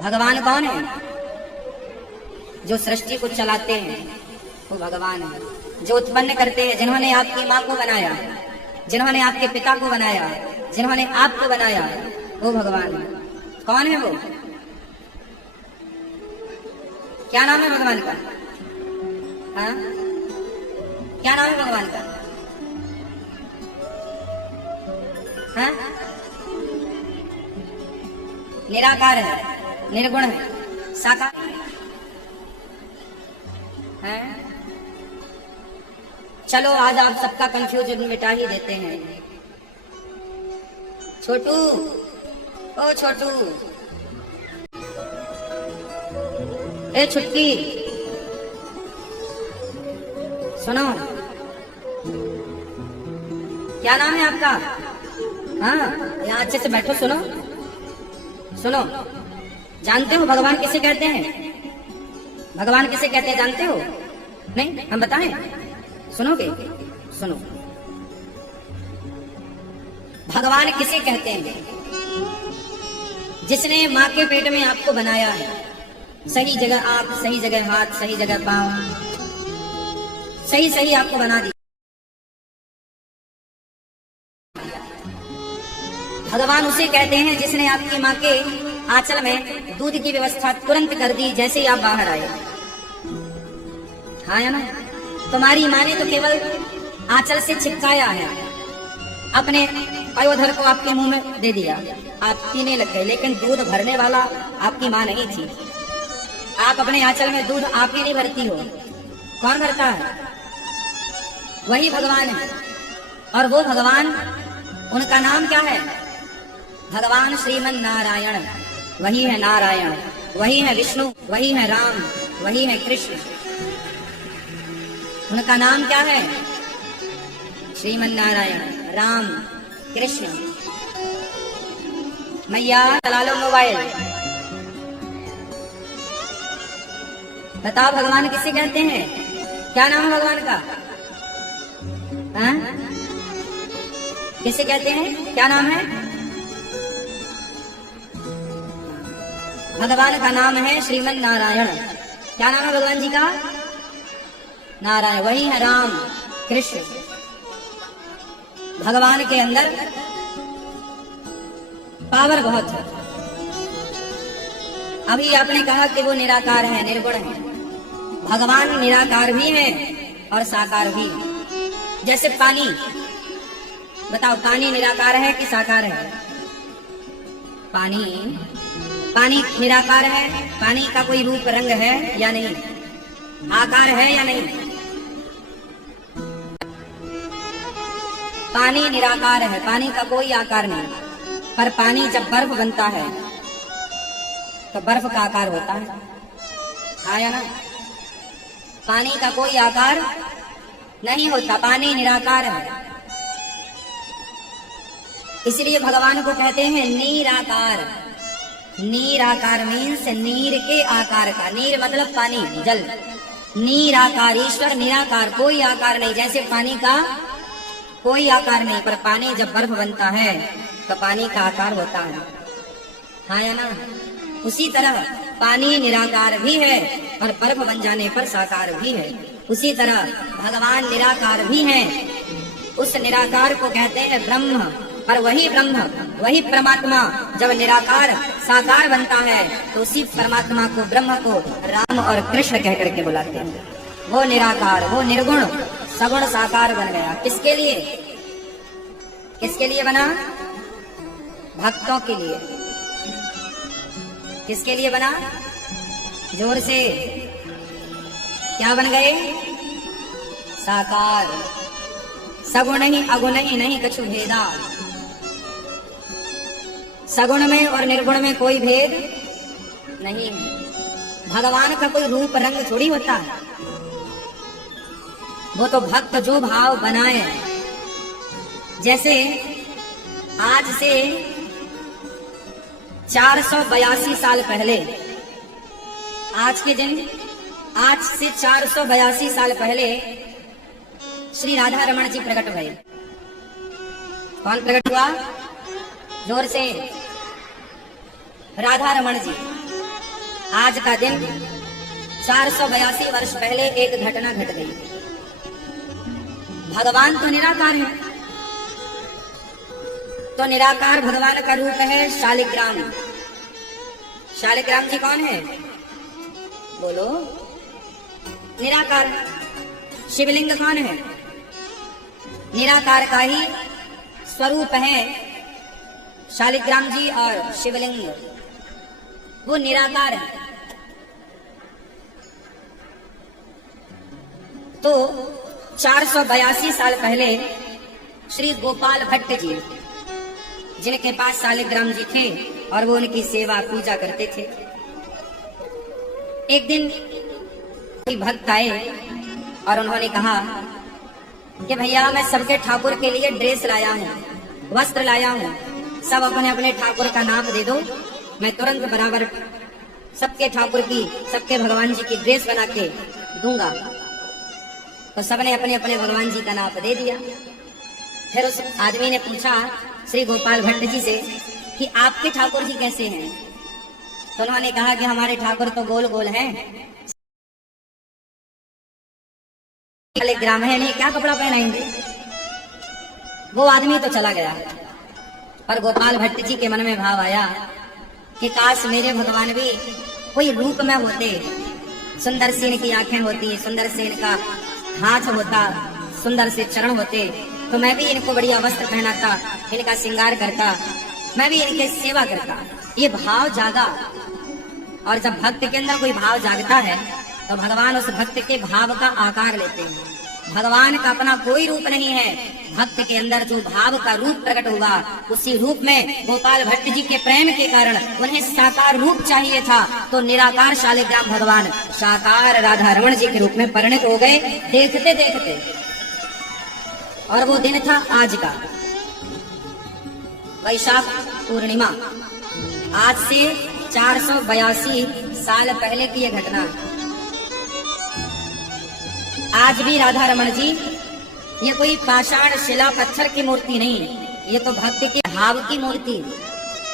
भगवान कौन है? जो सृष्टि को चलाते हैं वो भगवान है। जो उत्पन्न करते हैं, जिन्होंने आपकी माँ को बनाया, जिन्होंने आपके पिता को बनाया, जिन्होंने आपको बनाया, वो भगवान है। कौन है वो? क्या नाम है भगवान का? हाँ, क्या नाम है भगवान का? हाँ? निराकार है, निर्गुण है, साकार है। चलो आज आप सबका कंफ्यूजन मिटा ही देते हैं। छोटू, ओ छोटू, ए छुटकी, सुनो, क्या नाम है आपका? हाँ, यहाँ अच्छे से बैठो, सुनो सुनो। जानते हो भगवान किसे कहते हैं? भगवान किसे कहते हैं जानते हो? नहीं, हम बताएं? सुनोगे? सुनो, भगवान किसे कहते हैं? जिसने माँ के पेट में आपको बनाया है, सही जगह आंख, सही जगह हाथ, सही जगह पांव, सही सही आपको बना दी। भगवान उसे कहते हैं जिसने आपकी माँ के आंचल में दूध की व्यवस्था तुरंत कर दी जैसे ही आप बाहर आए। हाँ या ना? तुम्हारी माँ ने तो केवल आंचल से चिपकाया है, अपने पयोधर को आपके मुंह में दे दिया, आप पीने लग गए, लेकिन दूध भरने वाला आपकी माँ नहीं थी। आप अपने आंचल में दूध आप ही नहीं भरती हो, कौन भरता है? वही भगवान है। और वो भगवान, उनका नाम क्या है? भगवान श्रीमन नारायण। वही है नारायण, वही है विष्णु, वही है राम, वही है कृष्ण। उनका नाम क्या है? श्रीमन नारायण, राम, कृष्ण। मैया चला लो मोबाइल, बताओ भगवान किसे कहते हैं? क्या नाम है भगवान का? हाँ? किसे कहते हैं? क्या नाम है? भगवान का नाम है श्रीमन नारायण। क्या नाम है भगवान जी का? नारायण। वही है राम, कृष्ण। भगवान के अंदर पावर बहुत है। अभी आपने कहा कि वो निराकार है, निर्गुण है। भगवान निराकार भी है और साकार भी है। जैसे पानी, बताओ पानी निराकार है कि साकार है? पानी निराकार है। पानी का कोई रूप रंग है या नहीं? आकार है या नहीं? पानी निराकार है, पानी का कोई आकार नहीं। पर पानी जब बर्फ बनता है तो बर्फ का आकार होता है, आया ना? पानी का कोई आकार नहीं होता, पानी निराकार है। इसलिए भगवान को कहते हैं निराकार। निराकार मीन्स नीर के आकार का। नीर मतलब पानी, जल। निराकार, ईश्वर निराकार, कोई आकार नहीं। जैसे पानी का कोई आकार नहीं, पर पानी जब बर्फ बनता है तो पानी का आकार होता है, हाँ या ना? उसी तरह पानी निराकार भी है और बर्फ बन जाने पर साकार भी है। उसी तरह भगवान निराकार भी हैं। उस निराकार को कहते हैं ब्रह्म। और वही ब्रह्म, वही परमात्मा जब निराकार साकार बनता है तो उसी परमात्मा को, ब्रह्म को राम और कृष्ण कह करके बुलाते हैं। वो निराकार, वो निर्गुण सगुण साकार बन गया। किसके लिए? किसके लिए बना? भक्तों के लिए। किसके लिए बना? जोर से, क्या बन गए? साकार। सगुण ही अगुण ही नहीं कछु भेदा। सगुण में और निर्गुण में कोई भेद नहीं है। भगवान का कोई रूप रंग थोड़ी होता है। वो तो भक्त जो भाव बनाए। जैसे आज से 482 साल पहले, आज के दिन, आज से 482 साल पहले श्री राधा रमण जी प्रकट हुए। कौन प्रकट हुआ? जोर से, राधा रमण जी। आज का दिन 482 वर्ष पहले एक घटना घट गई। भगवान तो निराकार है, तो निराकार भगवान का रूप है शालिग्राम। शालिग्राम जी कौन है? बोलो। निराकार। शिवलिंग कौन है? निराकार का ही स्वरूप है शालिग्राम जी, और शिवलिंग वो निराकार है। तो 482 साल पहले श्री गोपाल भट्ट जी, जिनके पास शालिग्राम जी थे और वो उनकी सेवा पूजा करते थे, एक दिन कोई भक्त आए और उन्होंने कहा कि भैया मैं सबके ठाकुर के लिए ड्रेस लाया हूँ, वस्त्र लाया हूँ, सब अपने अपने ठाकुर का नाम दे दो, मैं तुरंत बराबर सबके ठाकुर की, सबके भगवान जी की ड्रेस बना के दूंगा। तो सबने अपने अपने भगवान जी का नाम दे दिया। फिर उस आदमी ने पूछा श्री गोपाल भट्ट जी से कि आपके ठाकुर जी कैसे हैं? तो उन्होंने कहा कि हमारे ठाकुर तो गोल गोल हैं, शालिग्राम है, नहीं क्या कपड़ा पहनाएंगे। वो आदमी तो चला गया, पर गोपाल भट्ट जी के मन में भाव आया कि काश मेरे भगवान भी कोई रूप में होते, सुंदर से इनकी आंखें होती, सुंदर से इनका हाथ होता, सुंदर से चरण होते, तो मैं भी इनको बढ़िया वस्त्र पहनाता, इनका श्रृंगार करता, मैं भी इनके सेवा करता। ये भाव जागा, और जब भक्त के अंदर कोई भाव जागता है तो भगवान उस भक्त के भाव का आकार लेते हैं। भगवान का अपना कोई रूप नहीं है, भक्त के अंदर जो भाव का रूप प्रकट हुआ, उसी रूप में गोपाल भट्ट जी के प्रेम के कारण उन्हें साकार रूप चाहिए था, तो निराकार शालिग्राम भगवान साकार राधा रमण जी के रूप में परिणत हो गए देखते देखते। और वो दिन था आज का वैशाख पूर्णिमा। आज से 482 साल पहले की यह घटना। आज भी राधा रमण जी ये कोई पाषाण शिला पत्थर की मूर्ति नहीं, ये तो भक्ति के भाव की मूर्ति,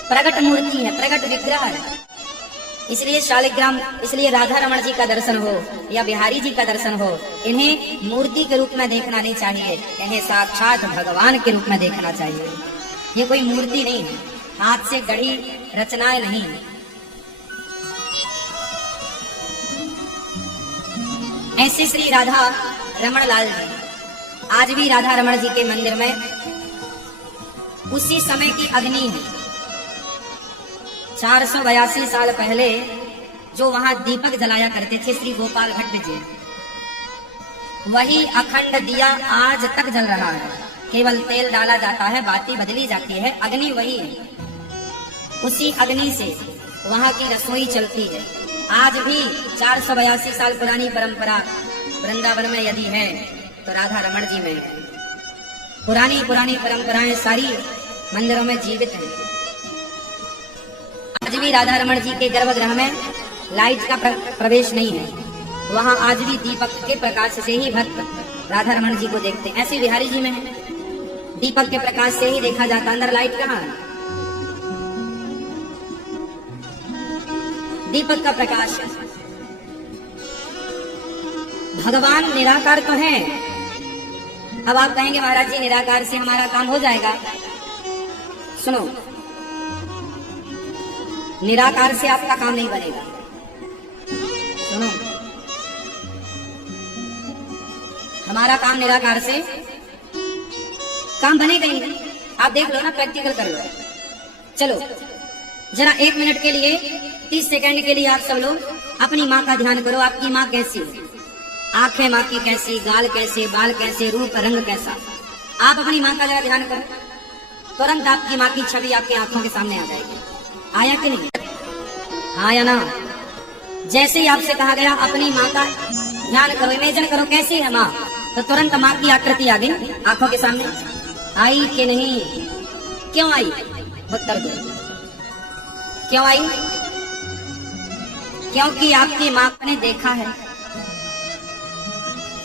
प्रकट मूर्ति है, प्रकट विग्रह है। इसलिए शालिग्राम, इसलिए राधा रमण जी का दर्शन हो या बिहारी जी का दर्शन हो, इन्हें मूर्ति के रूप में देखना नहीं चाहिए, इन्हें साक्षात भगवान के रूप में देखना चाहिए। ये कोई मूर्ति नहीं है, हाथ से गढ़ी रचनाएं नहीं। ऐसे श्री राधा रमण लाल जी आज भी राधा रमण जी के मंदिर में उसी समय की अग्नि है। 482 साल पहले जो वहां दीपक जलाया करते थे श्री गोपाल भट्ट जी, वही अखंड दिया आज तक जल रहा है। केवल तेल डाला जाता है, बाती बदली जाती है, अग्नि वही है। उसी अग्नि से वहां की रसोई चलती है। आज भी 482 साल पुरानी परंपरा वृंदावन में यदि है तो राधा रमण जी में है। पुरानी पुरानी परंपराएं सारी मंदिरों में जीवित हैं। आज भी राधा रमण जी के गर्भगृह में लाइट का प्रवेश नहीं है, वहां आज भी दीपक के प्रकाश से ही भक्त राधा रमण जी को देखते हैं। ऐसे बिहारी जी में है, दीपक के प्रकाश से ही देखा जाता, अंदर लाइट कहाँ है? दीपक का प्रकाश। भगवान निराकार तो है। अब आप कहेंगे महाराज जी निराकार से हमारा काम हो जाएगा। सुनो, निराकार से आपका काम नहीं बनेगा। सुनो, हमारा काम निराकार से काम बनेगा ही नहीं। आप देख लो ना, प्रैक्टिकल कर लो। चलो जरा 1 मिनट के लिए, 30 सेकंड के लिए आप सब लोग अपनी माँ का ध्यान करो। आपकी माँ कैसी है? आंखें माँ की कैसी, गाल कैसे, बाल कैसे, रूप रंग कैसा? आप अपनी माँ का जरा ध्यान करो, तुरंत आपकी माँ की छवि आपकी आंखों के सामने आ जाएगी। आया कि नहीं? हाँ या ना? जैसे ही आपसे कहा गया अपनी माँ का ध्यान करो, इमेजिन करो कैसी है माँ, तो तुरंत माँ की आकृति आ गई आंखों के सामने। आई कि नहीं? क्यों आई? उत्तर दो। क्यों आई? क्योंकि आपकी माँ ने देखा है।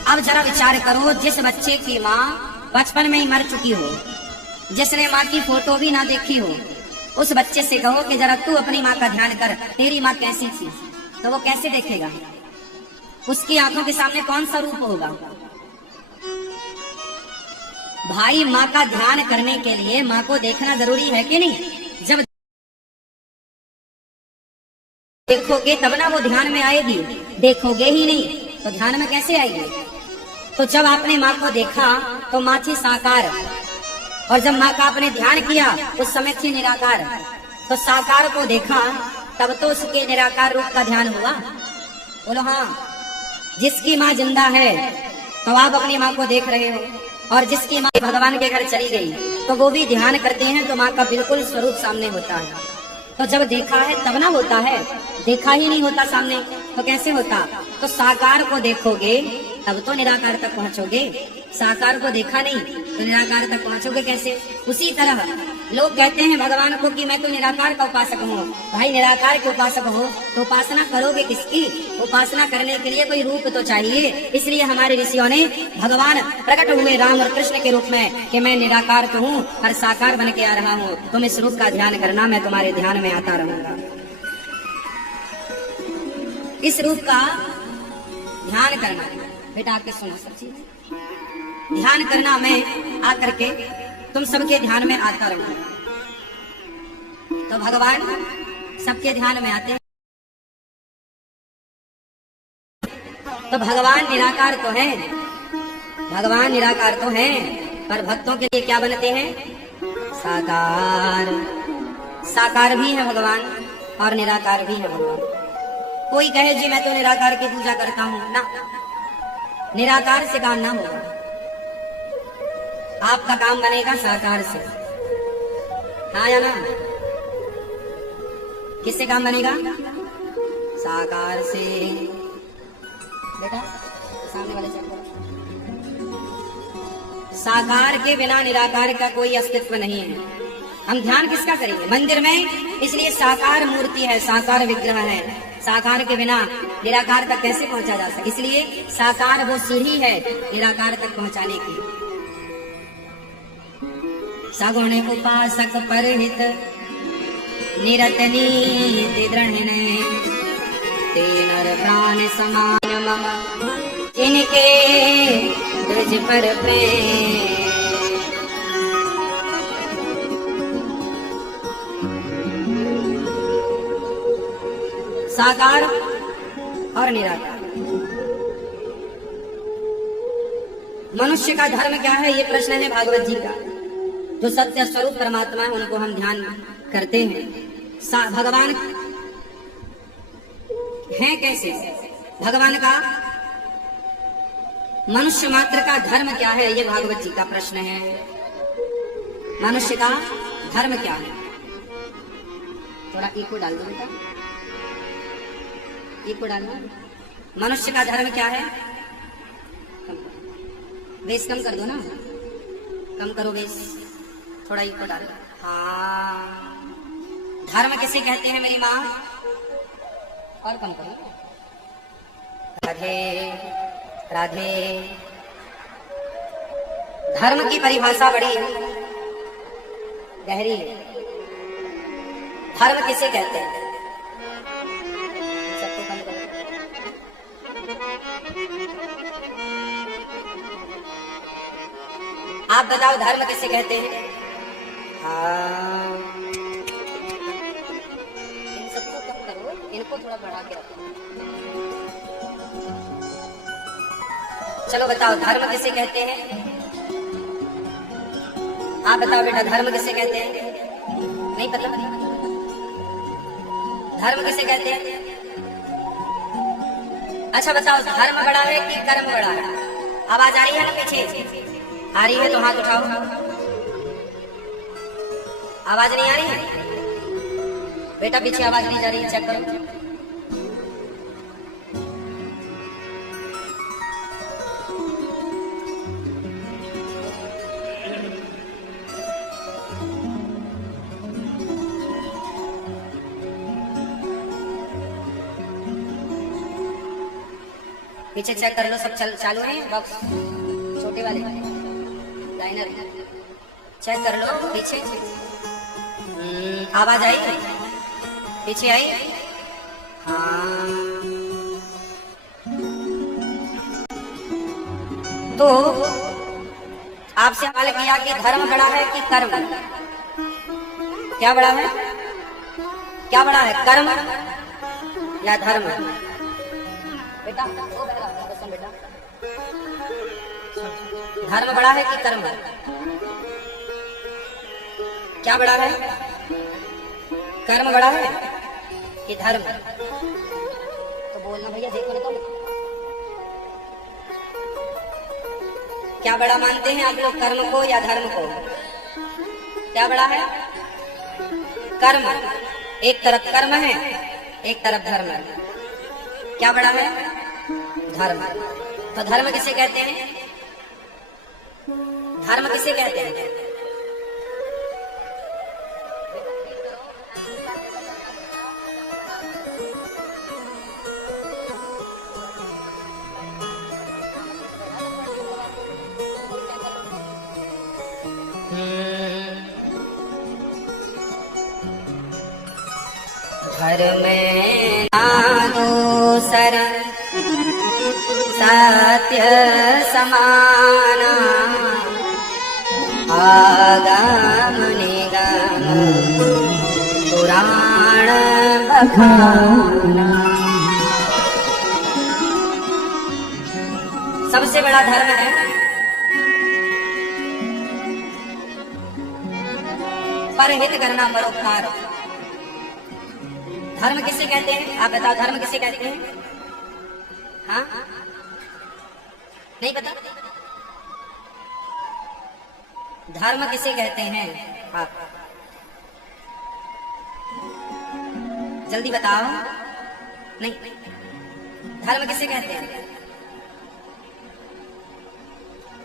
अब जरा विचार करो, जिस बच्चे की माँ बचपन में ही मर चुकी हो, जिसने माँ की फोटो भी ना देखी हो, उस बच्चे से कहो कि जरा तू अपनी माँ का ध्यान कर, तेरी माँ कैसी थी? तो वो कैसे देखेगा? उसकी आंखों के सामने कौन सा रूप होगा? भाई माँ का ध्यान करने के लिए माँ को देखना जरूरी है कि नहीं? जब देखोगे तब ना वो ध्यान में आएगी, देखोगे ही नहीं तो ध्यान में कैसे आएगी? तो जब आपने माँ को देखा तो माँ थी साकार, और जब माँ का आपने ध्यान किया उस समय थी निराकार। तो साकार को देखा तब तो उसके निराकार रूप का ध्यान हुआ। बोलो हाँ। जिसकी माँ जिंदा है तो आप अपनी माँ को देख रहे हो, और जिसकी माँ भगवान के घर चली गई तो वो भी ध्यान करते हैं तो माँ का बिल्कुल स्वरूप सामने होता है। तो जब देखा है तब ना होता है, देखा ही नहीं होता सामने तो कैसे होता? तो साकार को देखोगे तब तो निराकार तक पहुंचोगे, साकार को देखा नहीं तो निराकार तक पहुंचोगे कैसे? उसी तरह लोग कहते हैं भगवान को कि मैं तो निराकार का उपासक हूँ। भाई निराकार के उपासक हो तो उपासना करोगे किसकी? उपासना करने के लिए कोई रूप तो चाहिए। इसलिए हमारे ऋषियों ने भगवान प्रकट हुए राम और कृष्ण के रूप में कि मैं निराकार तो हूँ और साकार बन के आ रहा हूँ, तुम इस रूप का ध्यान करना, मैं तुम्हारे ध्यान में आता रहूंगा। इस रूप का ध्यान करना बेटा, आके सुनो सब चीज ध्यान करना, मैं आकर के तुम सबके ध्यान में आता रहूंगा। तो भगवान सबके ध्यान में आते हैं। तो भगवान निराकार तो है, भगवान निराकार तो है, पर भक्तों के लिए क्या बनते हैं? साकार। साकार भी है भगवान और निराकार भी है भगवान। कोई कहे जी मैं तो निराकार की पूजा करता हूं, ना, निराकार से काम ना होगा। आपका काम बनेगा साकार से, हाँ या ना? किससे काम बनेगा? साकार से। बेटा सामने वाले से, साकार के बिना निराकार का कोई अस्तित्व नहीं है। हम ध्यान किसका करेंगे? मंदिर में, इसलिए साकार मूर्ति है, साकार विग्रह है। साकार के बिना निराकार तक कैसे पहुंचा जा सकता? इसलिए साकार वो सीढ़ी है निराकार तक पहुंचाने की। सगुण उपासक परहित निरत नीति दृढ़ ते नर प्राण समान मम जिनके ब्रज पर प्रेम। साकार और निराकार। मनुष्य का धर्म क्या है? ये प्रश्न है भागवत जी का। जो सत्य स्वरूप परमात्मा है उनको हम ध्यान करते हैं। भगवान है कैसे? भगवान का मनुष्य मात्र का धर्म क्या है? ये भागवत जी का प्रश्न है। मनुष्य का धर्म क्या है? थोड़ा इको डाल दो बेटा, इको डालना। मनुष्य का धर्म क्या है? बेस कम कर दो ना, कम करो बेस, थोड़ा इको डालो। हाँ, धर्म किसे कहते हैं मेरी माँ? और कम करो। राधे राधे। धर्म की परिभाषा बड़ी गहरी है। धर्म किसे कहते हैं? सबको कम करो। आप बताओ धर्म किसे कहते हैं? हाँ, इन सबको कम करो, इनको थोड़ा बढ़ा के रखो। चलो बताओ धर्म किसे कहते हैं? आप बताओ बेटा, धर्म किसे कहते हैं? नहीं पता? धर्म किसे कहते हैं? अच्छा बताओ, धर्म बड़ा है कि कर्म बड़ा है? आवाज आ रही है ना पीछे? आ रही है तो हाथ उठाओ। आवाज नहीं आ रही है बेटा? पीछे आवाज नहीं जा रही है, चेक करो। पीछे चेक कर लो, सब चालू है बॉक्स, छोटे वाले लाइनर चेक कर लो पीछे। आवाज आई? पीछे आई? हाँ, तो आपसे सवाल किया कि धर्म बड़ा है कि कर्म? क्या बड़ा है? क्या बड़ा है, कर्म या धर्म? बेटा बेटा, धर्म बड़ा है कि कर्म? क्या बड़ा है, कर्म बड़ा है कि धर्म? तो बोलना भैया, देखो तो क्या बड़ा मानते हैं आप लोग, कर्म को या धर्म को? क्या बड़ा है? कर्म। एक तरफ कर्म है, एक तरफ धर्म है। क्या बड़ा है? धर्म। तो धर्म किसे कहते हैं? धर्म किसे कहते हैं? धर्म में ना दूसर सत्य समाना, आगम निगम पुराण बखाना। सबसे बड़ा धर्म है परहित करना, परोपकार। धर्म किसे कहते हैं? आप बताओ, धर्म किसे कहते हैं? हाँ, नहीं पता? धर्म किसे कहते हैं? आप जल्दी बताओ। नहीं, धर्म किसे कहते हैं?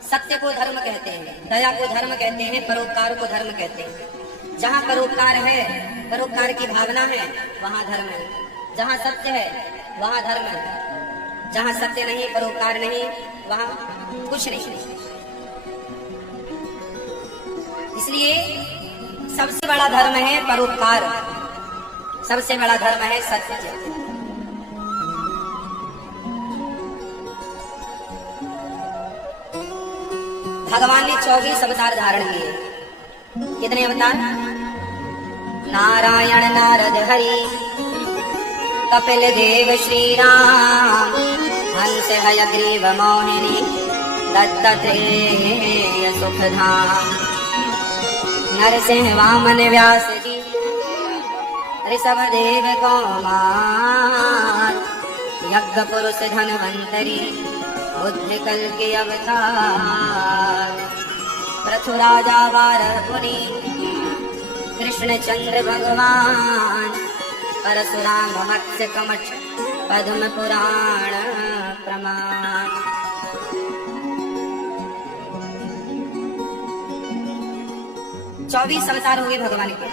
सत्य को धर्म कहते हैं, दया को धर्म कहते हैं, परोपकार को धर्म कहते हैं। जहाँ परोपकार है, परोपकार की भावना है, वहाँ धर्म है। जहाँ सत्य है वहाँ धर्म है। जहाँ सत्य नहीं, परोपकार नहीं, वहाँ कुछ नहीं। इसलिए सबसे बड़ा धर्म है परोपकार, सबसे बड़ा धर्म है सत्य। भगवान ने 24 अवतार धारण किए। कितने अवतार? नारायण, नारद, हरि, कपिल देव, श्री राम, हंस, हयग्रीव, मोहिनी, दत्तात्रेय, सुखधाम, नरसिंह, वामन, व्यास जी, ऋषभ देव, कुमार, यज्ञ पुरुष, धनवंतरी, बुद्धि कल के अवतार, पृथुराजा, वारपुनी, कृष्ण चंद्र भगवान, परशुराम, मत्स्य कमठ, पद्म पुराण प्रमाण। चौबीस अवतार हो गए भगवान के।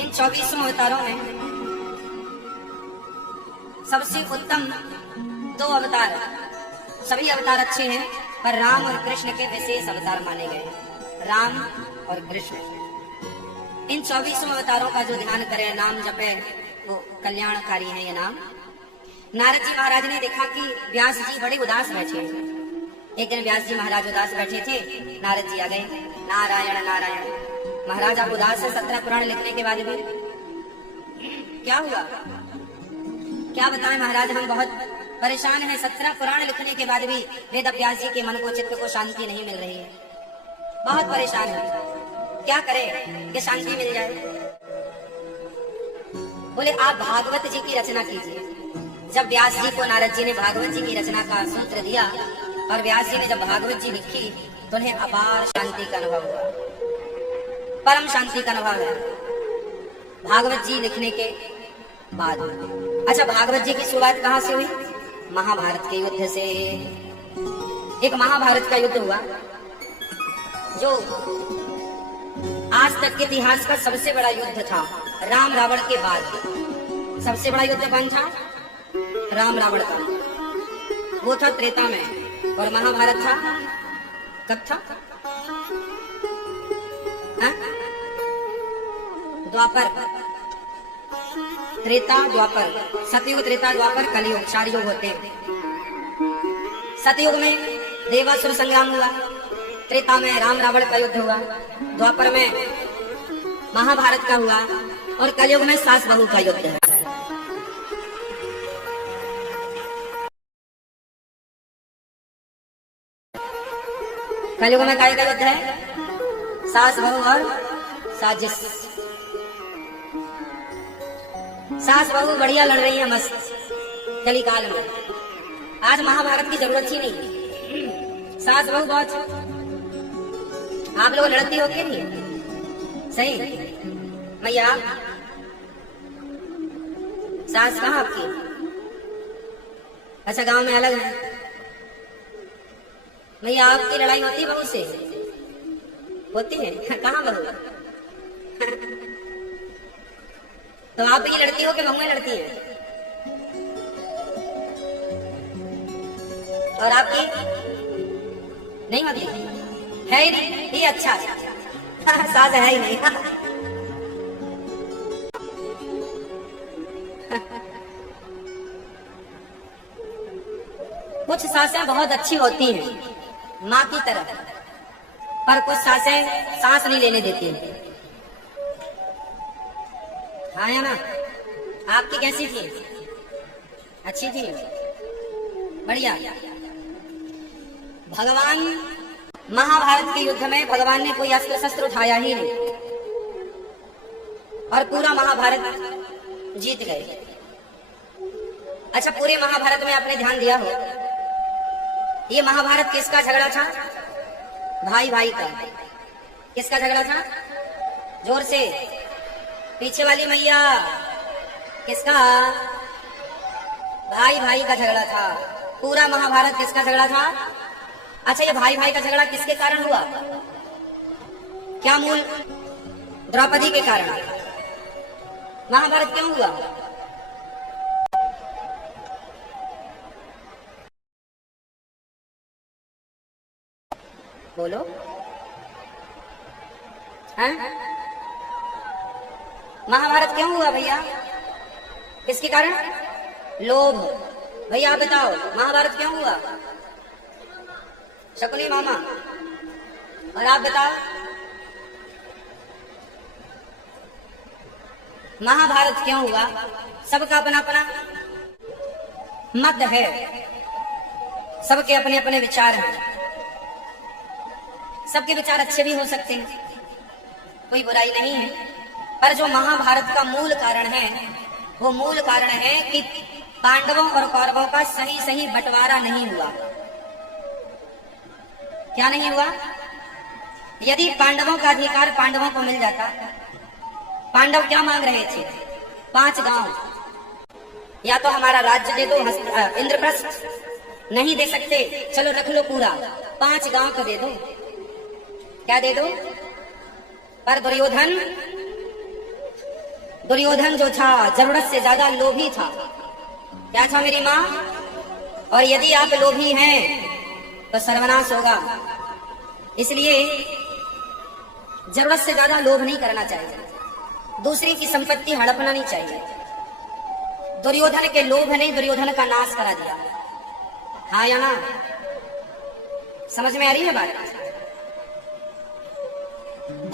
इन 24 अवतारों में सबसे उत्तम 2 अवतार, सभी अवतार अच्छे हैं, पर राम और कृष्ण के विशेष अवतार माने गए। राम और कृष्ण, इन 24 अवतारों का जो ध्यान करे, नाम जपे, वो कल्याणकारी है ये नाम। नारद जी महाराज ने देखा कि व्यास जी बड़े उदास बैठे हैं। एक दिन व्यास जी महाराज उदास बैठे थे, नारद जी आ गए। नारायण नारायण, महाराज आप उदास है 17 पुराण लिखने के बाद भी? क्या हुआ? क्या बताएं महाराज, हम बहुत परेशान हैं। 17 पुराण लिखने के बाद भी वेद व्यास जी के मन को, चित्त को शांति नहीं मिल रही है। बहुत परेशान है, क्या करें कि शांति मिल जाए? बोले आप भागवत जी की रचना कीजिए। जब व्यास जी को नारद जी ने भागवत जी की रचना का सूत्र दिया और व्यास जी ने जब भागवत जी लिखी तो उन्हें अपार शांति का अनुभव हुआ, परम शांति का अनुभव है भागवत जी लिखने के बाद। अच्छा, भागवत जी की शुरुआत कहाँ से हुई? महाभारत के युद्ध से। एक महाभारत का युद्ध हुआ जो आज तक के इतिहास का सबसे बड़ा युद्ध था। राम रावण के बाद सबसे बड़ा युद्ध कौन था? राम रावण का। वो था त्रेता में, और महाभारत था कब था? द्वापर, त्रेता द्वापर, सतयुग, त्रेता द्वापर, कलयुग, 4 युग होते हैं। सतयुग में देवासुर संग्राम हुआ, त्रेता में राम रावण का युद्ध हुआ, द्वापर में महाभारत का हुआ और कलयुग में सास बहू का युद्ध है। कलयुग में काय का युद्ध है? सास बहू और साजिश। सास बहू बढ़िया लड़ रही है मस्त कलिकाल में। आज महाभारत की जरूरत ही नहीं। सास बहू बहुत, आप लोग लड़ती हो कि नहीं? सही मैया, सास कहाँ आपकी? अच्छा, गांव में अलग है। भैया आपकी लड़ाई होती है बहू से? होती है? कहाँ बहू? तो आप भी लड़ती हो कि बहुएं लड़ती हैं? और आपकी नहीं होती? है ही नहीं? ये अच्छा सास है ही नहीं। कुछ सासें बहुत अच्छी होती हैं माँ की तरह, पर कुछ सासें सांस नहीं लेने देती हैं। हाँ या ना? आपकी कैसी थी? अच्छी थी, बढ़िया। भगवान महाभारत के युद्ध में भगवान ने कोई अस्त्र शस्त्र उठाया ही नहीं और पूरा महाभारत जीत गए। अच्छा, पूरे महाभारत में आपने ध्यान दिया हो, ये महाभारत किसका झगड़ा था? भाई भाई का। किसका झगड़ा था? जोर से, पीछे वाली मैया। किसका? भाई भाई का झगड़ा था। पूरा महाभारत किसका झगड़ा था? अच्छा, ये भाई भाई का झगड़ा किसके कारण हुआ? क्या मूल? द्रौपदी के कारण। महाभारत क्यों हुआ? बोलो। हैं? महाभारत क्यों हुआ भैया? किसके कारण? लोभ। भैया आप बताओ, महाभारत क्यों हुआ? शकुनी मामा, और आप बताओ, महाभारत क्यों हुआ? सबका अपना अपना मत है, सबके अपने अपने विचार हैं। सबके विचार अच्छे भी हो सकते हैं, कोई बुराई नहीं है, पर जो महाभारत का मूल कारण है, वो मूल कारण है कि पांडवों और कौरवों का सही सही बंटवारा नहीं हुआ। क्या नहीं हुआ? यदि पांडवों का अधिकार पांडवों को मिल जाता, पांडव क्या मांग रहे थे? 5 गांव, या तो हमारा राज्य दे दो, इंद्रप्रस्थ नहीं दे सकते, चलो रख लो पूरा, 5 गांव को दे दो। क्या दे दो? पर दुर्योधन जो था जरूरत से ज्यादा लोभी था। क्या था मेरी माँ? और यदि आप लोभी हैं तो सर्वनाश होगा। इसलिए जरूरत से ज्यादा लोभ नहीं करना चाहिए, दूसरी की संपत्ति हड़पना नहीं चाहिए। दुर्योधन के लोभ ने दुर्योधन का नाश करा दिया। हाँ या ना? समझ में आ रही है बात?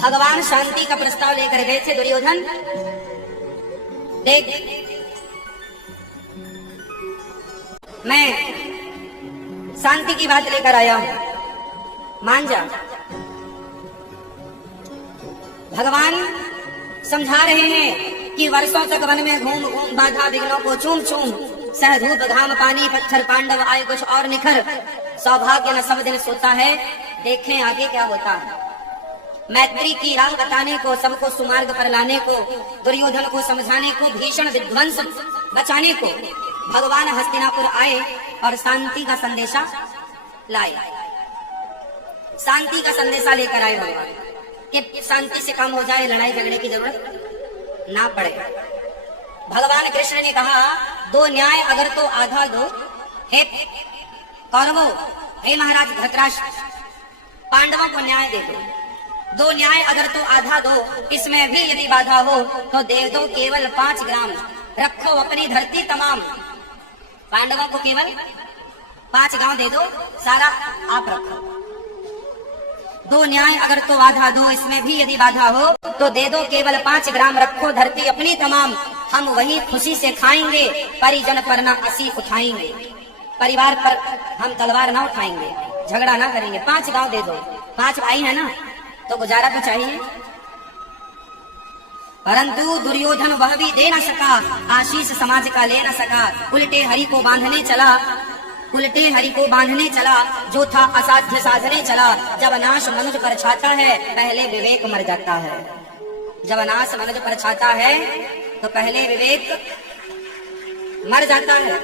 भगवान शांति का प्रस्ताव लेकर गए थे दुर्योधन। देख, मैं शांति की बात लेकर आया हूं, मान जा। भगवान समझा रहे हैं कि वर्षों तक वन में घूम घूम बाधा विघ्नों को चूम चूम, सह धूप घाम पानी पत्थर पांडव आए कुछ और निखर, सौभाग्य न सब दिन सोता है, देखें आगे क्या होता है। मैत्री की राह बताने को, सबको सुमार्ग पर लाने को, दुर्योधन को समझाने को, भीषण विध्वंस बचाने को भगवान हस्तिनापुर आए और शांति का संदेशा लाए। शांति का संदेशा लेकर आए भगवान कि शांति से काम हो जाए, लड़ाई झगड़े की जरूरत ना पड़े। भगवान कृष्ण ने कहा, 2 न्याय अगर तो आधा दो, हे कौरवों, हे महाराज धृतराष्ट्र, पांडवों को न्याय दे दो। 2 न्याय अगर तो आधा दो, इसमें भी यदि बाधा हो तो दे दो केवल 5 ग्राम, रखो अपनी धरती तमाम। पांडवों को केवल 5 गांव दे दो, सारा आप रखो। 2 न्याय अगर तो आधा दो, इसमें भी यदि बाधा हो तो दे दो, केवल 5 ग्राम रखो, धरती अपनी तमाम, हम वही खुशी से खाएंगे, परिजन पर ना असी उठाएंगे, परिवार पर हम तलवार ना उठाएंगे, झगड़ा ना करेंगे। 5 गांव दे दो, 5 भाई है ना, तो गुजारा तो चाहिए। परंतु दुर्योधन वह भी दे न सका, आशीष समाज का ले न सका, उल्टे हरि को बांधने चला, उल्टे हरि को बांधने चला, जो था असाध्य साधने चला। जब नाश मनुज पर छाता है, पहले विवेक मर जाता है। जब नाश मनुज पर छाता है तो पहले विवेक मर जाता है।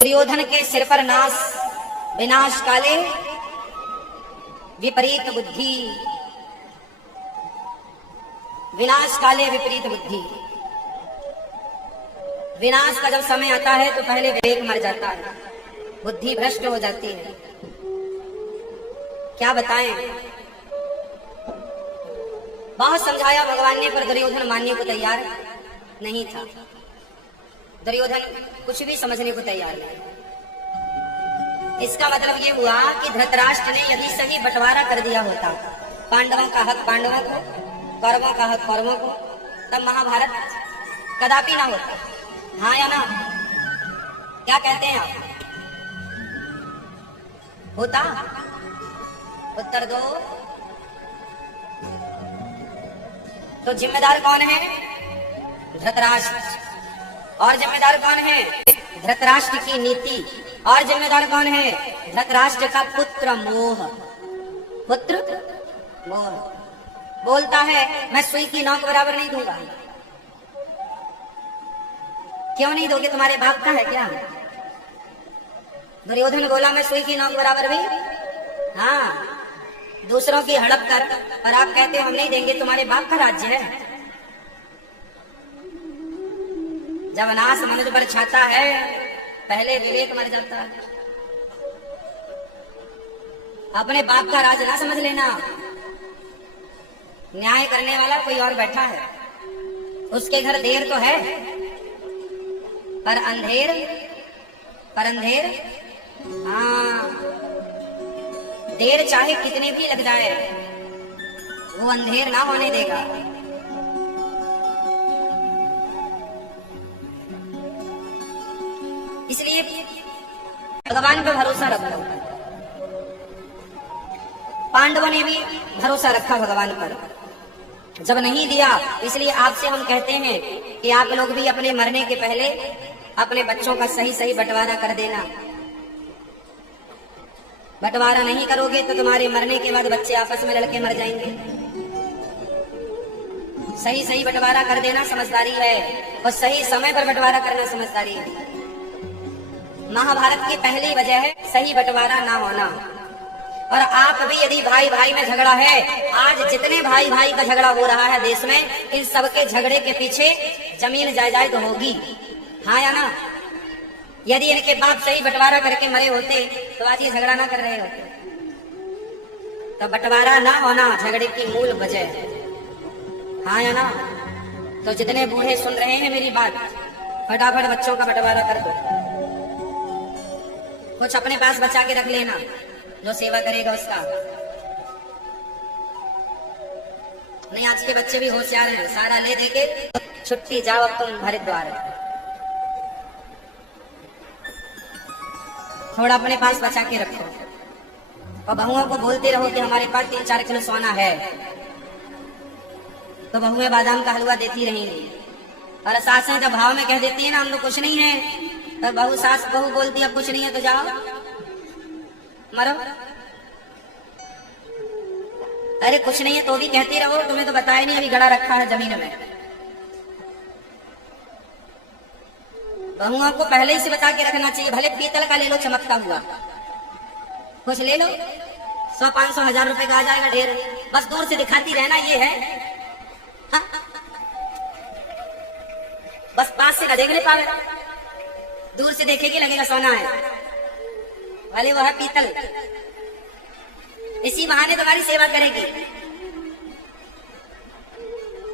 दुर्योधन के सिर पर नाश, विनाश काले विपरीत बुद्धि, विनाश काले विपरीत बुद्धि। विनाश का जब समय आता है तो पहले विवेक मर जाता है, बुद्धि भ्रष्ट हो जाती है। क्या बताएं, बहुत समझाया भगवान ने, पर दुर्योधन मानने को तैयार नहीं था। दुर्योधन कुछ भी समझने को तैयार नहीं। इसका मतलब ये हुआ कि धृतराष्ट्र ने यदि सही बंटवारा कर दिया होता, पांडवों का हक पांडवों को, कौरवों का हक कौरवों को, तब महाभारत कदापि ना होता। हाँ या ना? क्या कहते हैं आप? होता? उत्तर दो। तो जिम्मेदार कौन है? धृतराष्ट्र। और जिम्मेदार कौन है? धृतराष्ट्र की नीति। और जिम्मेदार कौन है? धृतराष्ट्र का पुत्र मोह। पुत्र मोह बोलता है मैं सुई की नोक बराबर नहीं दूंगा। क्यों नहीं दोगे? तुम्हारे बाप का है क्या? दुर्योधन बोला मैं सुई की नोक बराबर भी, हाँ, दूसरों की हड़प कर, और आप कहते हो हम नहीं देंगे, तुम्हारे बाप का राज्य है। जब नाश मनुष्य पर छाता है, पहले विवेक मर जाता है। अपने बाप का राज ना समझ लेना। न्याय करने वाला कोई और बैठा है, उसके घर देर तो है, पर अंधेर, हाँ, देर चाहे कितने भी लग जाए, वो अंधेर ना होने देगा। इसलिए भगवान पे भरोसा रखो। पांडवों ने भी भरोसा रखा भगवान पर, जब नहीं दिया। इसलिए आपसे हम कहते हैं कि आप लोग भी अपने मरने के पहले अपने बच्चों का सही सही बंटवारा कर देना। बंटवारा नहीं करोगे तो तुम्हारे मरने के बाद बच्चे आपस में लड़के मर जाएंगे। सही सही बंटवारा कर देना समझदारी है, और सही समय पर बंटवारा करना समझदारी है। महाभारत की पहली वजह है सही बंटवारा ना होना। और आप भी यदि भाई भाई में झगड़ा है, आज जितने भाई भाई का झगड़ा हो रहा है देश में, इन सबके झगड़े के पीछे जमीन जायदाद होगी, हाँ या ना? यदि इनके बाप सही बंटवारा करके मरे होते तो आज ये झगड़ा ना कर रहे होते। तो बंटवारा ना होना झगड़े की मूल वजह, हाँ या ना? तो जितने बूढ़े सुन रहे हैं मेरी बात, फटाफट बच्चों का बंटवारा कर दो। कुछ अपने पास बचा के रख लेना, जो सेवा करेगा उसका। नहीं, आज के बच्चे भी होशियार हैं, सारा ले दे के छुट्टी, जाओ अब तुम हरिद्वार। थोड़ा अपने पास बचा के रखो, और बहुओं को बोलते रहो कि हमारे पास 3-4 किलो सोना है, तो बहुएं बादाम का हलवा देती रहेंगी। और सासें जब भाव में कह देती है ना हम तो कुछ नहीं है, तो बहू सास बहू बोलती अब कुछ नहीं है तो जाओ मरो। अरे कुछ नहीं है तो भी कहती रहो, तुम्हें तो बताया नहीं, अभी गड़ा रखा है जमीन में। बहुओं को पहले ही से बता के रखना चाहिए। भले पीतल का ले लो चमकता हुआ, कुछ ले लो, 100-500-1000 रुपए का आ जाएगा ढेर, बस दूर से दिखाती रहना ये है, हाँ? बस पास से ना देख ले पावे, दूर से देखेगी लगेगा सोना है, भले वह पीतल। इसी बहाने तुम्हारी सेवा करेगी,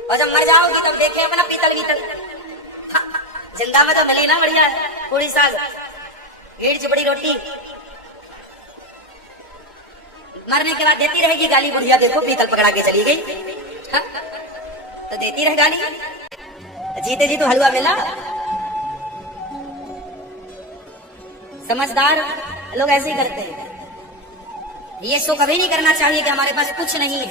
और जब मर जाओगी तब देखे अपना पीतल बीतल। जिंदा में तो मिली ना बढ़िया पूरी साग गेड़ चिपड़ी रोटी, मरने के बाद देती रहेगी गाली। बुढ़िया देखो पीतल पकड़ा के चली गई, हा? तो देती रह गाली, जीते जी तो हलवा मिला। समझदार लोग ऐसे ही करते हैं। ये सो कभी नहीं करना चाहिए कि हमारे पास कुछ नहीं है।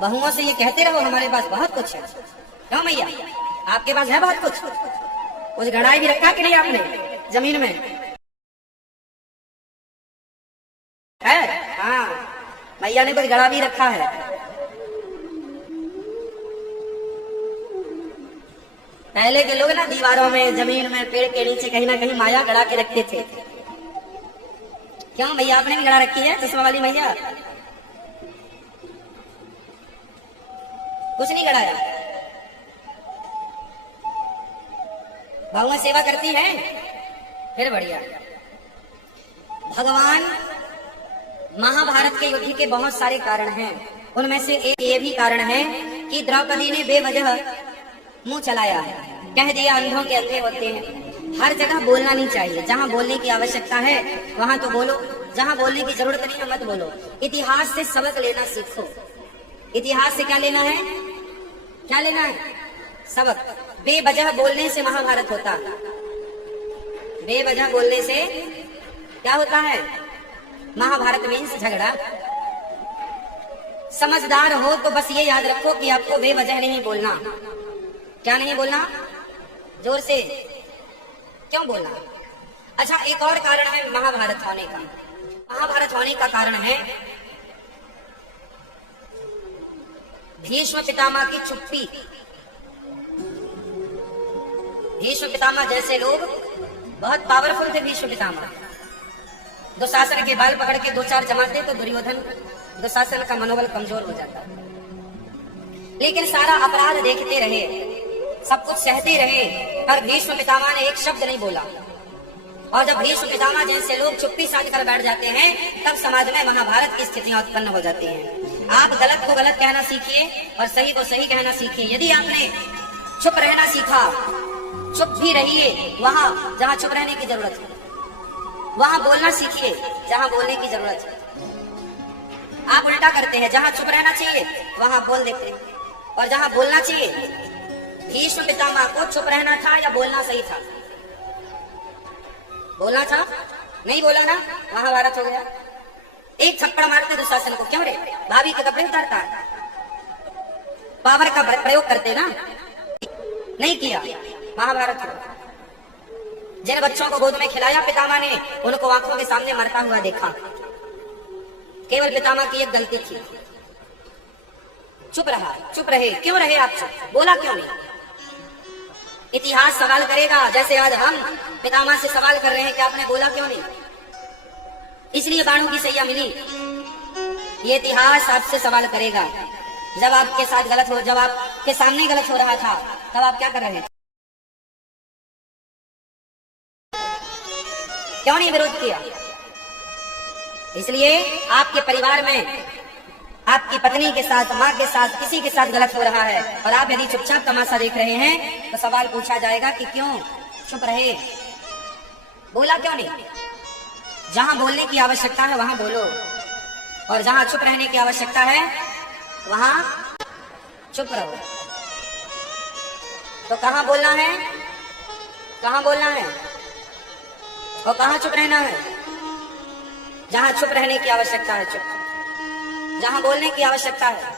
बहुओं से ये कहते रहो हमारे पास बहुत कुछ है। क्यों मैया, आपके पास है बहुत कुछ? कुछ गड़ाई भी रखा कि नहीं आपने जमीन में? है? हाँ, मैया ने कुछ गड़ा भी रखा है। पहले के लोग ना दीवारों में, जमीन में, पेड़ के नीचे कहीं ना कहीं माया गड़ा के रखते थे। क्यों भैया, आपने भी गड़ा रखी है चश्मा वाली मैया? कुछ नहीं गड़ाया। भगवान सेवा करती है, फिर बढ़िया। भगवान महाभारत के युद्ध के बहुत सारे कारण हैं। उनमें से एक ये भी कारण है कि द्रौपदी ने बेवजह मुंह चलाया, कह दिया अंधों के अंधे होते हैं। हर जगह बोलना नहीं चाहिए। जहाँ बोलने की आवश्यकता है वहां तो बोलो, जहाँ बोलने की जरूरत नहीं है मत बोलो। इतिहास से सबक लेना सीखो। इतिहास से क्या लेना है? क्या लेना है? सबक। बेवजह बोलने से महाभारत होता। बेवजह बोलने से क्या होता है? महाभारत मीन्स झगड़ा। समझदार हो तो बस ये याद रखो कि आपको बेवजह नहीं बोलना। क्या नहीं बोलना? जोर से क्यों बोलना? अच्छा, एक और कारण है महाभारत होने का। महाभारत होने का कारण है भीष्म पितामह की चुप्पी। भीष्म पितामह जैसे लोग बहुत पावरफुल थे। भीष्म पितामह दुशासन के बाल पकड़ के दो चार जमाते तो दुर्योधन, दुशासन का मनोबल कमजोर हो जाता। लेकिन सारा अपराध देखते रहे, सब कुछ सहते रहे, पर भीष्म पितामह ने एक शब्द नहीं बोला। और जब भीष्म पितामह जैसे लोग चुप्पी साध कर बैठ जाते हैं, तब समाज में महाभारत की स्थितियां उत्पन्न हो जाती हैं। आप गलत को गलत कहना सीखिए और सही को सही कहना सीखिए। यदि आपने चुप रहना सीखा, चुप भी रहिए वहां जहां चुप रहने की जरूरत है, वहां बोलना सीखिए जहां बोलने की जरूरत है। आप उल्टा करते हैं, जहां चुप रहना चाहिए वहां बोल देते हैं, और जहां बोलना चाहिए। भीष्म पितामह को चुप रहना था या बोलना सही था? बोलना था, नहीं बोला ना, महाभारत हो गया। एक थप्पड़ मारते दुशासन को, क्यों रे भाभी के कपड़े उतारता? पावर का प्रयोग करते ना, नहीं किया, महाभारत हो। जिन बच्चों को गोद में खिलाया पितामह ने, उनको आंखों के सामने मरता हुआ देखा। केवल पितामह की एक गलती थी, चुप रहा। चुप रहे, क्यों रहे आप चुप? बोला क्यों नहीं? इतिहास सवाल करेगा, जैसे आज हम पितामह से सवाल कर रहे हैं कि आपने बोला क्यों नहीं। इसलिए बाणों की सैया मिली। ये इतिहास आपसे सवाल करेगा। जब आपके साथ गलत हो, जब आपके सामने गलत हो रहा था, तब आप क्या कर रहे थे? क्यों नहीं विरोध किया? इसलिए आपके परिवार में आपकी पत्नी के साथ, माँ के साथ, किसी के साथ गलत हो रहा है और आप यदि चुपचाप तमाशा देख रहे हैं, तो सवाल पूछा जाएगा कि क्यों चुप रहे, बोला क्यों नहीं? जहां बोलने की आवश्यकता है वहां बोलो, और जहां चुप रहने की आवश्यकता है वहां चुप रहो। तो कहां बोलना है, कहां बोलना है और कहां चुप रहना है? जहां चुप रहने की आवश्यकता है चुप, जहां बोलने की आवश्यकता है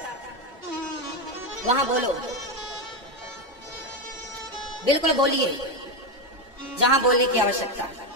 वहां बोलो। बिल्कुल बोलिए जहां बोलने की आवश्यकता है।